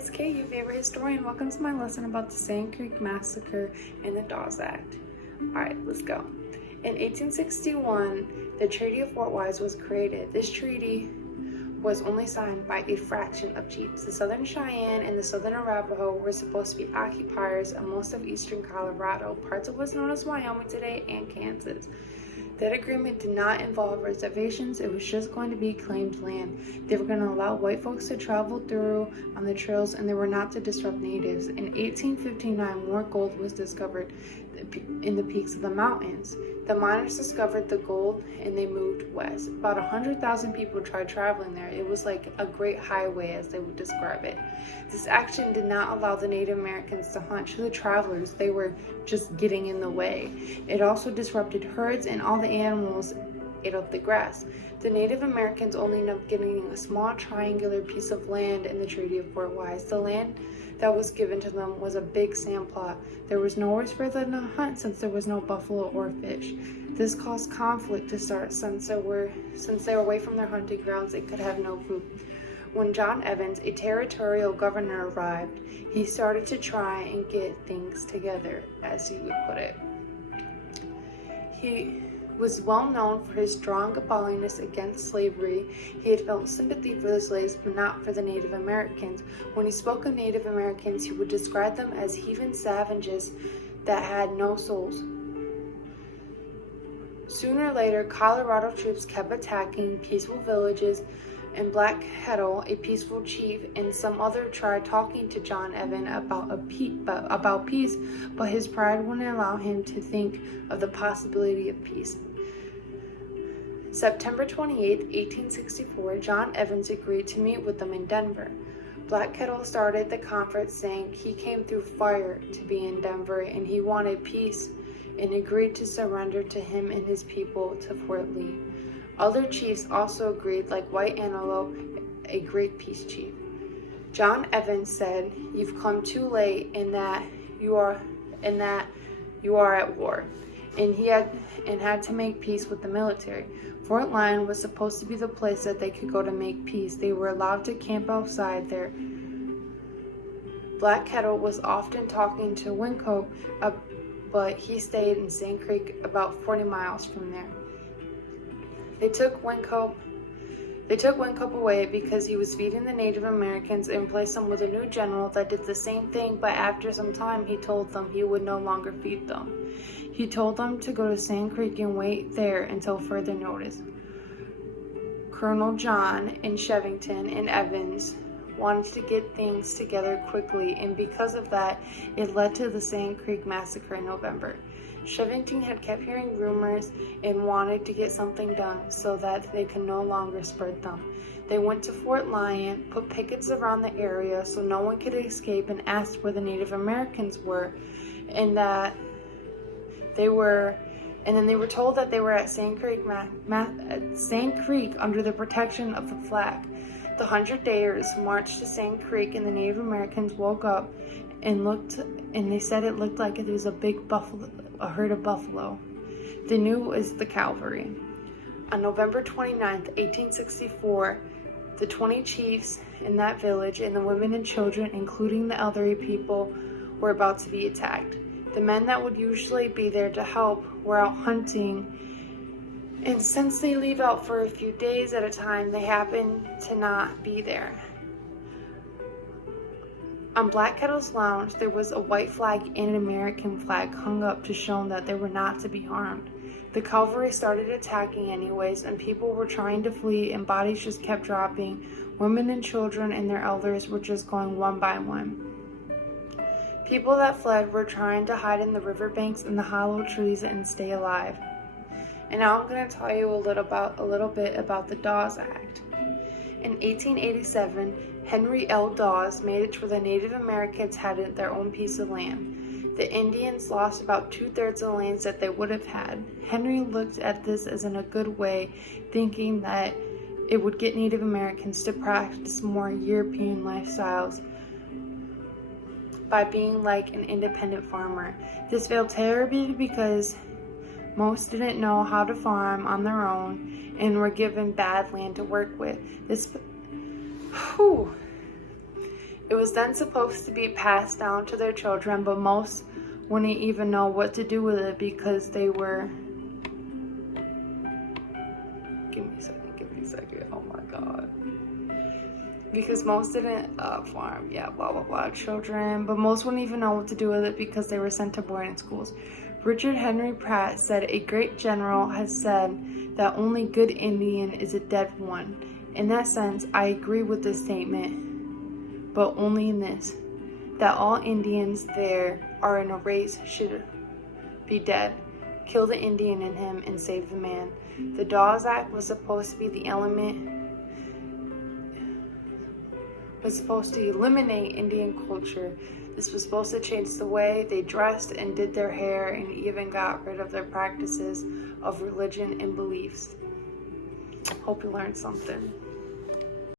it's Kate, your favorite historian. Welcome to my lesson about the Sand Creek Massacre and the Dawes Act. Alright, let's go. In 1861, the Treaty of Fort Wise was created. This treaty was only signed by a fraction of chiefs. The Southern Cheyenne and the Southern Arapaho were supposed to be occupiers of most of eastern Colorado, parts of what's known as Wyoming today, and Kansas. That agreement did not involve reservations. It was just going to be claimed land. They were going to allow white folks to travel through on the trails, and they were not to disrupt natives. In 1859, more gold was discovered in the peaks of the mountains. The miners discovered the gold and they moved west. About 100,000 people tried traveling there. It was like a great highway, as they would describe it. This action did not allow the Native Americans to hunt to the travelers. They were just getting in the way. It also disrupted herds, and all the animals ate up the grass. The Native Americans only ended up getting a small triangular piece of land in the Treaty of Fort Wise. The land that was given to them was a big sand plot. There was nowhere for them to hunt since there was no buffalo or fish. This caused conflict to start since they were away from their hunting grounds. They could have no food. When John Evans, a territorial governor, arrived, he started to try and get things together, as he would put it. He was well known for his strong abolitionist against slavery. He had felt sympathy for the slaves, but not for the Native Americans. When he spoke of Native Americans, he would describe them as heathen savages that had no souls. Sooner or later, Colorado troops kept attacking peaceful villages, and Black Kettle, a peaceful chief, and some other tried talking to John Evans about peace, but his pride wouldn't allow him to think of the possibility of peace. September 28, 1864, John Evans agreed to meet with them in Denver. Black Kettle started the conference saying he came through fire to be in Denver and he wanted peace, and agreed to surrender to him and his people to Fort Lee. Other chiefs also agreed, like White Antelope, a great peace chief. John Evans said, "You've come too late in that you are at war," and had to make peace with the military. Fort Lyon was supposed to be the place that they could go to make peace. They were allowed to camp outside there. Black Kettle was often talking to Wynkoop, but he stayed in Sand Creek about 40 miles from there. They took Wynkoop away because he was feeding the Native Americans and placed them with a new general that did the same thing, but after some time he told them he would no longer feed them. He told them to go to Sand Creek and wait there until further notice. Colonel John and Shevington and Evans wanted to get things together quickly, and because of that, it led to the Sand Creek Massacre in November. Shevington had kept hearing rumors and wanted to get something done so that they could no longer spread them. They went to Fort Lyon, put pickets around the area so no one could escape, and asked where the Native Americans were, and then they were told that they were at Sand Creek under the protection of the flag. The 100-dayers marched to Sand Creek, and the Native Americans woke up and they said it looked like it was a herd of buffalo. They knew it was the cavalry. On November 29th, 1864, the 20 chiefs in that village and the women and children, including the elderly people, were about to be attacked. The men that would usually be there to help were out hunting, and since they leave out for a few days at a time, they happen to not be there. On Black Kettle's lounge, there was a white flag and an American flag hung up to show that they were not to be harmed. The cavalry started attacking anyways, and people were trying to flee, and bodies just kept dropping. Women and children and their elders were just going one by one. People that fled were trying to hide in the riverbanks and the hollow trees and stay alive. And now I'm going to tell you a little bit about the Dawes Act. In 1887, Henry L. Dawes made it where the Native Americans had their own piece of land. The Indians lost about 2/3 of the lands that they would have had. Henry looked at this as in a good way, thinking that it would get Native Americans to practice more European lifestyles by being like an independent farmer. This failed terribly because most didn't know how to farm on their own and were given bad land to work with. It was then supposed to be passed down to their children, but most wouldn't even know what to do with it because they were... Give me a second. Oh my god. Because most didn't farm, blah blah blah, children, but most wouldn't even know what to do with it because they were sent to boarding schools. Richard Henry Pratt said, "A great general has said that only good Indian is a dead one. In that sense, I agree with this statement, but only in this, that all Indians there are in a race should be dead. Kill the Indian in him and save the man." The Dawes Act was supposed to be the was supposed to eliminate Indian culture. This was supposed to change the way they dressed and did their hair, and even got rid of their practices of religion and beliefs. Hope you learned something.